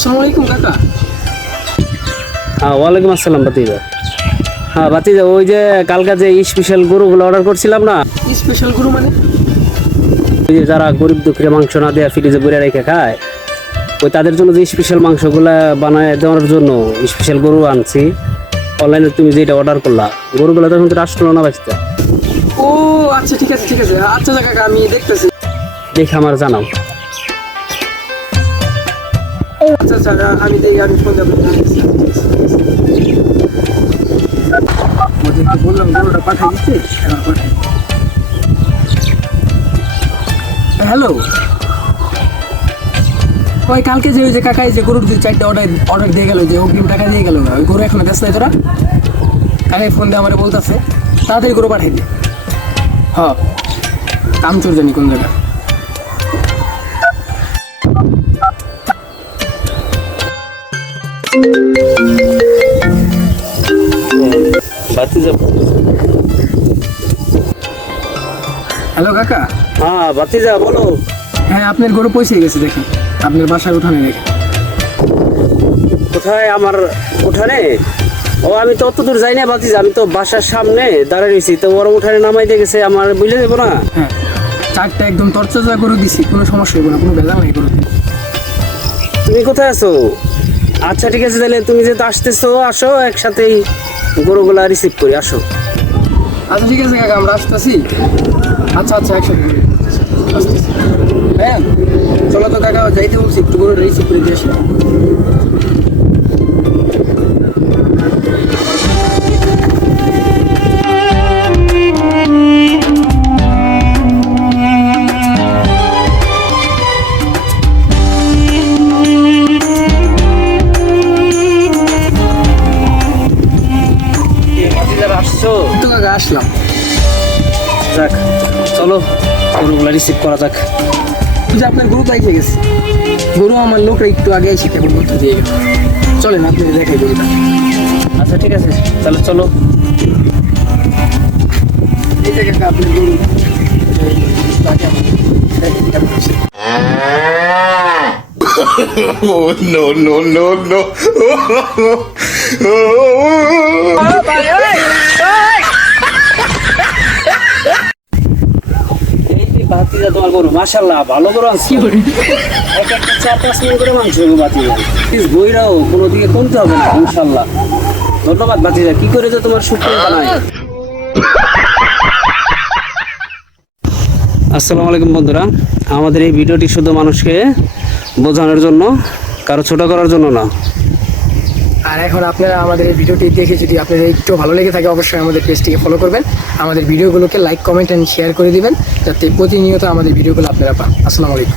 আসসালামু আলাইকুম কাকা। হ্যাঁ, ওয়ালাইকুম আসসালাম ভাতিজা। হ্যাঁ ভাতিজা, ওই যে কালকে যে স্পেশাল গরুগুলো অর্ডার করছিলাম না, স্পেশাল গরু মানে? ওই যে যারা গরিব দুঃখীরা মাংস না দেয়া ফ্রিজে বইরে রেখে খায়, ওই তাদের জন্য যে স্পেশাল মাংসগুলা বানায় দেওয়ার জন্য স্পেশাল গরু আনছি। অনলাইনে তুমি যেটা অর্ডার করলা, গরুগুলো তখন তো রাষ্ট্র না বাঁচতে। ও আচ্ছা, ঠিক আছে ঠিক আছে। আচ্ছা কাকা, আমি দেখতেছি। দেখে আমার জানাও। আচ্ছা আচ্ছা, আমি দেখি, আমি ফোন দেবো। ওদেরকে বললাম গরুটা পাঠিয়ে দিচ্ছে। হ্যালো, ওই কালকে যে ওই যে কাকাই যে গরুর যে 4টা অর্ডার দিয়ে গেল, যে অগ্রিম টাকা দিয়ে গেল না, ওই গরু এখনো ব্যস্ত নাই তোরা? কাকাই ফোন দিয়ে আমার বলতেছে তাড়াতাড়ি গরু পাঠাই দে। হ্যাঁ, কাম চোর জানি কোন জায়গা। ভাতিজা, হ্যালো কাকা। হ্যাঁ ভাতিজা বলো। হ্যাঁ, আপনার গরু পৌঁছে গেছে, দেখেন আপনার বাসার উঠানে দেখেন। কোথায় আমার উঠানে? ও আমি তো অত দূর যাই না ভাতিজা, আমি তো বাসার সামনে দাঁড়িয়ে রয়েছি, তো ওর উঠানে নামাই দিয়ে গেছে, আমার বুঝলে দেবো না। হ্যাঁ, 4টা একদম তরচাজা গরু দিছি, কোনো সমস্যা হবে না, কোনো ভেজাল নাই গরু। তুমি কোথায় আছো? আচ্ছা ঠিক আছে, তাহলে তুমি যেহেতু আসতেছো, আসো একসাথেই গরুগুলা রিসিভ করি, আসো। আচ্ছা ঠিক আছে কাকা, আমরা আসতেছি। আচ্ছা আচ্ছা, একসাথে আসতেছি। হ্যাঁ চলো তো কাকা, যাইতে বলছি, একটু গরু রিসিভ করে দিয়ে আসি। আসছো তো কাকা আসলাম। যাক, চলো গরুগুলা রিসিভ করা যাক। যে আপনার গরু তো এসে গেছে, গরু আমার লোকরা একটু আগে এসে কেবল করতে দিয়ে গেল। চলেন আপনি দেখাই গরুটা। আচ্ছা ঠিক আছে, তাহলে চলো। এই যে কাকা আপনার গরু। বাকি আমার দেখেন কেমন আছে। Oh no no no no! এই যে ভাতিজা তোমার গরু, মাশাআল্লাহ ভালো গরু আনছি। এক একটা 4-5 মিনিট করে মাংস হবে ভাতিজা। প্লিজ বইরাও, কোনো দিকে কমতে হবে না ইনশাআল্লাহ। ধন্যবাদ ভাতিজা, কি করে যে তোমার শুকর বানাই। আসসালামু আলাইকুম বন্ধুরা, আমাদের এই ভিডিওটি শুধু মানুষকে বোঝানোর জন্য, কারো ছোট করার জন্য না। আর এখন আপনারা আমাদের এই ভিডিওটি দেখে যদি আপনাদের একটু ভালো লেগে থাকে, অবশ্যই আমাদের পেজটিকে ফলো করবেন, আমাদের ভিডিওগুলোকে লাইক কমেন্ট অ্যান্ড শেয়ার করে দিবেন, যাতে প্রতিনিয়ত আমাদের ভিডিওগুলো আপনারা পান। আসসালামু আলাইকুম।